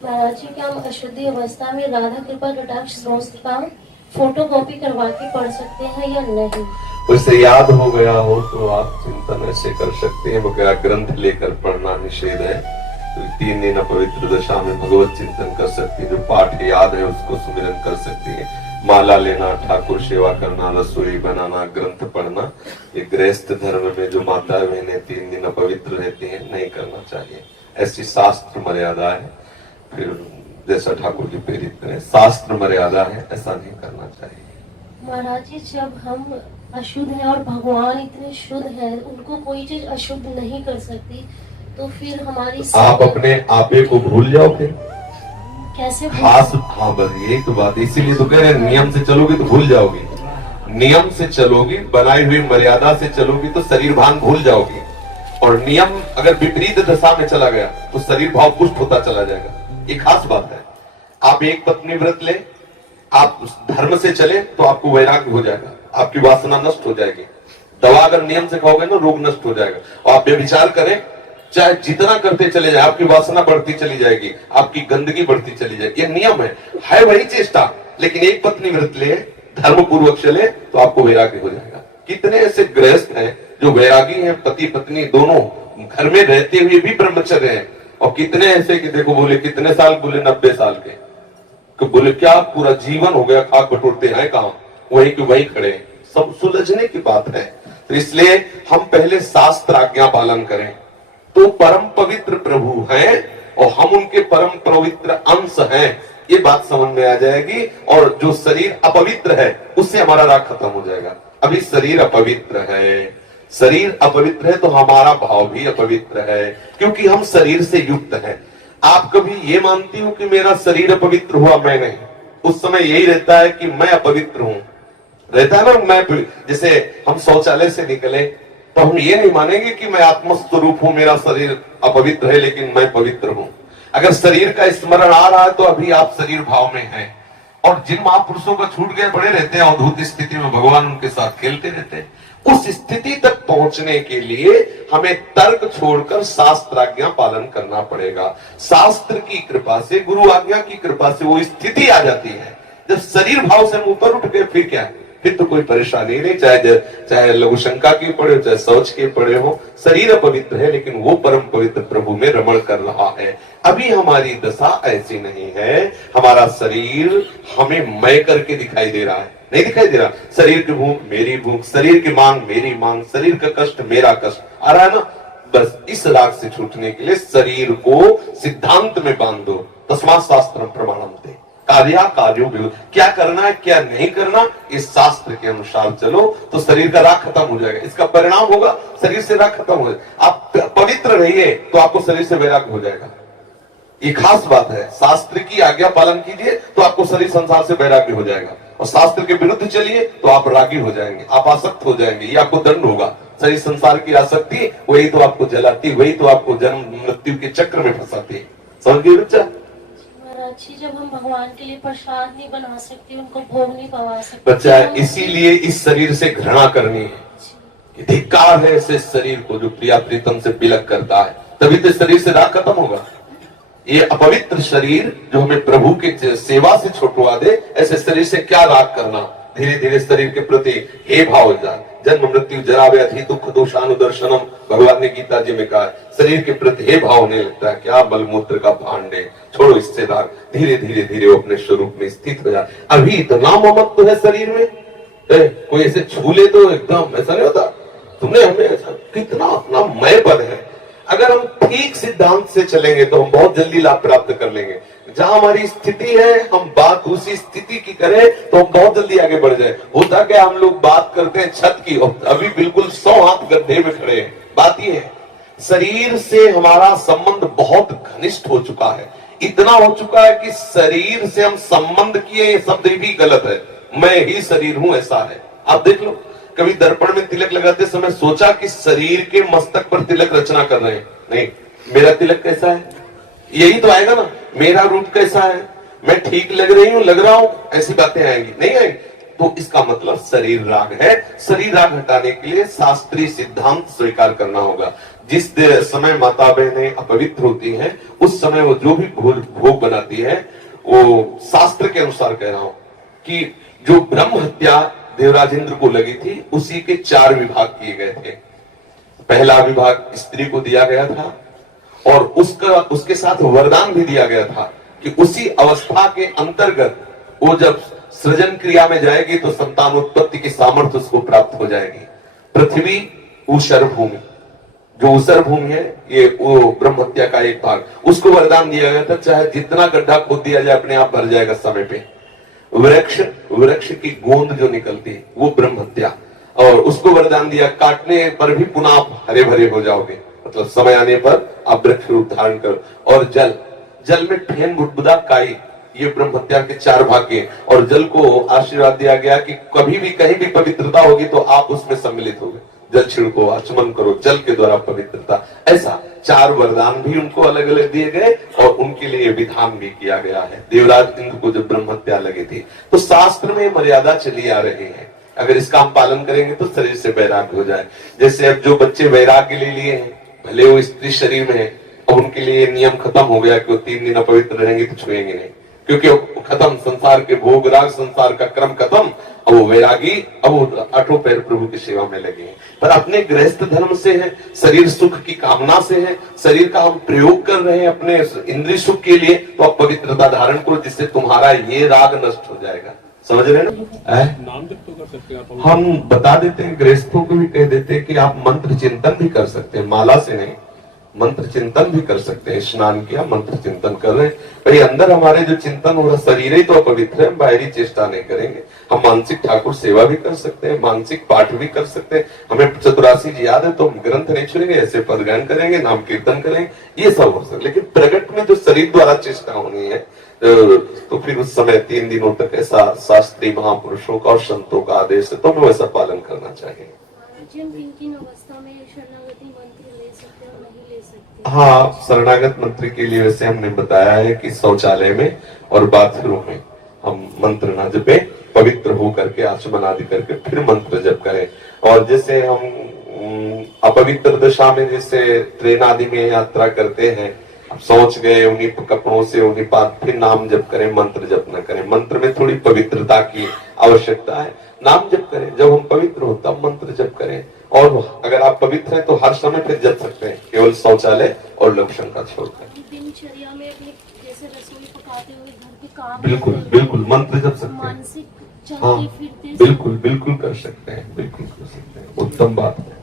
महाराज जी, क्या हम अशुद्धि अवस्था में राधा कृपा कटाक्ष स्तोत्र का फोटो कॉपी करवा के पढ़ सकते हैं या नहीं? उसे याद हो गया हो तो आप चिंतन ऐसे कर सकते हैं, वगैरह ग्रंथ लेकर पढ़ना निषेध है। तो 3 दिन अपवित्र दशा में भगवत चिंतन कर सकती है। जो पाठ याद है उसको सुमिरन कर सकती है। माला लेना, ठाकुर सेवा करना, रसोई बनाना, ग्रंथ पढ़ना, ये गृहस्थ धर्म में जो माता बहनें 3 दिन अपवित्र रहती हैं नहीं करना चाहिए। ऐसी शास्त्र मर्यादा है। फिर जैसा ठाकुर जी प्रेरित करें, शास्त्र मर्यादा है, ऐसा नहीं करना चाहिए। महाराज जी, जब हम अशुद्ध हैं और भगवान इतने शुद्ध हैं, उनको कोई चीज अशुद्ध नहीं कर सकती, तो फिर हमारी आप अपने आपे को भूल जाओ। फिर कैसे खास हाँ, बस यही तो बात। इसीलिए तो कह रहे हैं नियम से चलोगी तो भूल जाओगी। नियम से चलोगी, बनाई हुई मर्यादा से चलोगी तो शरीर भान भूल जाओगी। और नियम अगर विपरीत दशा में चला गया तो शरीर भाव पुष्ट होता चला जाएगा। ये खास बात है। आप एक पत्नी व्रत ले, आप उस धर्म से चले तो आपको वैराग्य हो जाएगा, आपकी वासना नष्ट हो जाएगी। दवा अगर नियम से खाओगे ना, रोग नष्ट हो जाएगा। और आप व्यभिचार करें, चाहे जितना करते चले जाए, आपकी वासना बढ़ती चली जाएगी, आपकी गंदगी बढ़ती चली जाएगी। ये नियम है वही चेष्टा। लेकिन एक पत्नी व्रत ले, धर्म पूर्वक चले तो आपको वैराग्य हो जाएगा। कितने ऐसे गृहस्थ हैं जो वैरागी हैं, पति पत्नी दोनों घर में रहते हुए भी ब्रह्मचर्य हैं। और कितने ऐसे कि देखो, बोले कितने साल, बोले 90 साल के। तो बोले क्या पूरा जीवन हो गया, खाक बटोरते हैं कहां, वहीं के वहीं खड़े। सब सुलझने की बात है। तो इसलिए हम पहले शास्त्र आज्ञा पालन करें तो परम पवित्र प्रभु हैं और हम उनके परम पवित्र अंश हैं, ये बात समझ में आ जाएगी। और जो शरीर अपवित्र है उससे हमारा राग खत्म हो जाएगा। अभी शरीर अपवित्र है, शरीर अपवित्र है तो हमारा भाव भी अपवित्र है, क्योंकि हम शरीर से युक्त हैं। आप कभी ये मानती हो कि मेरा शरीर अपवित्र हुआ? मैं नहीं। उस समय यही रहता है कि मैं अपवित्र हूं, रहता है ना। मैं जैसे हम शौचालय से निकले तो हम ये नहीं मानेंगे कि मैं आत्मस्वरूप हूं, मेरा शरीर अपवित्र है लेकिन मैं पवित्र हूं। अगर शरीर का स्मरण आ रहा है तो अभी आप शरीर भाव में हैं। और जिन महापुरुषों का छूट गए पड़े रहते हैं अवधूत स्थिति में, भगवान उनके साथ खेलते रहते हैं। उस स्थिति तक पहुंचने के लिए हमें तर्क छोड़कर शास्त्र आज्ञा पालन करना पड़ेगा। शास्त्र की कृपा से, गुरु आज्ञा की कृपा से वो स्थिति आ जाती है। जब शरीर भाव से हम ऊपर उठ गए फिर क्या है? फिर तो कोई परेशानी नहीं। चाहे लघु शंका की पड़े हो, चाहे शौच के पड़े हो, शरीर अपवित्र है लेकिन वो परम पवित्र प्रभु में रमण कर रहा है। अभी हमारी दशा ऐसी नहीं है। हमारा शरीर हमें मैं करके दिखाई दे रहा है, नहीं दिखाई दे रहा। शरीर की भूख मेरी भूख, शरीर की मांग मेरी मांग, शरीर का कष्ट मेरा कष्ट आ रहा है ना। बस इस राग से छूटने के लिए शरीर को सिद्धांत में बांध दो। तस्मात् शास्त्रम प्रमाणम ते, कार्या कार्यो विरोध। क्या करना है क्या नहीं करना, इस शास्त्र के अनुसार चलो तो शरीर का राग खत्म हो जाएगा। इसका परिणाम होगा शरीर से राग खत्म हो जाएगा। आप पवित्र रहिए तो आपको शरीर से वैराग्य हो जाएगा। ये खास बात है। शास्त्र की आज्ञा पालन कीजिए तो आपको शरीर संसार से वैराग्य हो जाएगा। और शास्त्र के विरुद्ध चलिए तो आप रागी हो जाएंगे, आप आसक्त हो जाएंगे। ये आपको दंड होगा। शरीर संसार की आसक्ति वही तो आपको जलाती, वही तो आपको जन्म मृत्यु के चक्र में फंसाती है। समझ गए बच्चा? अच्छी, जब हम भगवान के लिए प्रसाद नहीं बना सकते, उनको भोग नहीं पवा सकते बच्चा, इसीलिए इस शरीर से घृणा करनी है कि धिक्कार है ऐसे शरीर को जो प्रिया प्रीतम से बिलक करता है। तभी तो शरीर से राग खत्म होगा। ये अपवित्र शरीर जो हमें प्रभु के सेवा से छुटवा दे, ऐसे शरीर से क्या राग करना। धीरे धीरे शरीर के प्रति हे भाव हो जाए। जन्म मृत्यु जरा व्याधि दुख दोषानुदर्शनम, भगवान ने गीता जी में कहा। शरीर के प्रति हे भाव होने लगता है, क्या बलमूत्र का भांड है, छोड़ो इससे राग। धीरे धीरे धीरे वो अपने स्वरूप में स्थित हो जाए। अभी इतना ममत्व है शरीर में, कोई ऐसे छू ले तो एकदम ऐसा नहीं होता। तुमने हमें ऐसा कितना अपना मय पद है। अगर हम ठीक सिद्धांत से चलेंगे तो हम बहुत जल्दी लाभ प्राप्त कर लेंगे। जहां हमारी स्थिति है हम बात उसी स्थिति की करें तो हम बहुत जल्दी आगे बढ़ जाए। होता क्या, हम लोग बात करते हैं छत की और अभी बिल्कुल 100 हाथ गड्ढे में खड़े हैं। बात ये है, शरीर से हमारा संबंध बहुत घनिष्ठ हो चुका है। इतना हो चुका है कि शरीर से हम संबंध किए, ये शब्द भी गलत है। मैं ही शरीर हूं ऐसा है। आप देख लो, कभी दर्पण में तिलक लगाते समय सोचा कि शरीर के मस्तक पर तिलक रचना कर रहे हैं? नहीं। मेरा तिलक कैसा है, यही तो आएगा ना। मेरा रूप कैसा है, मैं ठीक लग रही हूं, लग रहा हूं, ऐसी बातें आएंगी नहीं आएंगी। तो इसका मतलब शरीर राग है। शरीर राग हटाने के लिए शास्त्रीय सिद्धांत स्वीकार करना होगा। जिस समय माता बहनें अपवित्र होती हैं, उस समय वो जो भी भोग बनाती है, वो शास्त्र के अनुसार कह रहा हूं कि जो ब्रह्म हत्या देवराज इंद्र को लगी थी, उसी के 4 विभाग किए गए थे। पहला विभाग स्त्री को दिया गया था और उसके साथ वरदान भी दिया गया था कि उसी अवस्था के अंतर्गत वो जब सृजन क्रिया में जाएगी तो संतानोत्पत्ति की सामर्थ्य उसको प्राप्त हो जाएगी। पृथ्वी ऊषर भूमि, जो ऊषर भूमि है, ये वो ब्रह्म हत्या का एक भाग, उसको वरदान दिया गया था, चाहे जितना गड्ढा खोद दिया जाए अपने आप भर जाएगा समय पे। वृक्ष की गोंद जो निकलती है वो ब्रह्म हत्या, और उसको वरदान दिया काटने पर भी पुनः आप हरे भरे हो जाओगे, मतलब समय आने पर आप वृक्ष रूप धारण करो। और जल में फेन बुदबुदा काई, ये ब्रह्म हत्या के 4 भाग के। और जल को आशीर्वाद दिया गया कि कभी भी कहीं भी पवित्रता होगी तो आप उसमें सम्मिलित होगे, जल छिड़को, आचमन करो, जल के द्वारा पवित्रता। ऐसा 4 वरदान भी उनको अलग अलग दिए गए और उनके लिए विधान भी किया गया है। देवराज इंद्र को जब ब्रह्म हत्या लगी थी तो शास्त्र में मर्यादा चली आ रही है, अगर इसका हम पालन करेंगे तो शरीर से वैराग्य हो जाए। जैसे अब जो बच्चे वैराग्य ले लिए हैं, भले वो स्त्री शरीर में है, अब उनके लिए नियम खत्म हो गया कि वो 3 दिन अपवित्र रहेंगे तो छुएंगे नहीं, क्योंकि वो खत्म, संसार के भोग राग, संसार का क्रम खत्म। अब वो वैरागी, अब वो 8 पैर प्रभु की सेवा में लगे हैं। पर अपने गृहस्थ धर्म से है, शरीर सुख की कामना से है, शरीर का हम प्रयोग कर रहे हैं अपने इंद्रिय सुख के लिए, तो आप पवित्रता धारण करो, जिससे तुम्हारा ये राग नष्ट हो जाएगा। समझ रहे ना? नाम जप तो कर सकते हैं आप। हम बता देते हैं, गृहस्थों को भी कह देते हैं कि आप मंत्र चिंतन भी कर सकते हैं, माला से नहीं, मंत्र चिंतन भी कर सकते हैं। स्नान किया, मंत्र चिंतन कर रहे हैं, भाई अंदर हमारे जो चिंतन हो रहा, शरीर ही तो अपवित्र है, बाहरी चेष्टा नहीं करेंगे। हम मानसिक ठाकुर सेवा भी कर सकते हैं, मानसिक पाठ भी कर सकते हैं। हमें चतुरासी जी याद है तो हम ग्रंथ नहीं छुएंगे, ऐसे पद गायन करेंगे, नाम कीर्तन करेंगे, ये सब हो सकता। लेकिन प्रगट में जो शरीर द्वारा चेष्टा होनी है, तो फिर उस समय 3 दिनों तक ऐसा शास्त्रीय महापुरुषों का और संतों का आदेश है, तो हमें वैसा पालन करना चाहिए। किन अवस्था में शरणागति मंत्र ले सकते हैं और नहीं ले सकते? हाँ, शरणागत मंत्र के लिए वैसे हमने बताया है कि शौचालय में और बाथरूम में हम मंत्र ना जपे, पवित्र हो करके आचमन आदि करके फिर मंत्र जप करें। और जैसे हम अपवित्र दशा में जैसे ट्रेन आदि में यात्रा करते हैं, सोच गए उन्हीं कपड़ों से, उन्हीं पास फिर नाम जप करें, मंत्र जप न करें। मंत्र में थोड़ी पवित्रता की आवश्यकता है, नाम जप करें, जब हम पवित्र हो तब मंत्र जप करें। और अगर आप पवित्र हैं तो हर समय फिर जप सकते हैं, केवल शौचालय और लक्षण का छोड़कर। दिनचर्या में अपने जैसे रसोई पकाते हुए घर के काम, बिल्कुल बिल्कुल मंत्र जप सकते हैं, मानसिक हाँ चलते फिरते, बिल्कुल बिल्कुल कर सकते हैं, बिल्कुल कर सकते हैं, उत्तम बात है।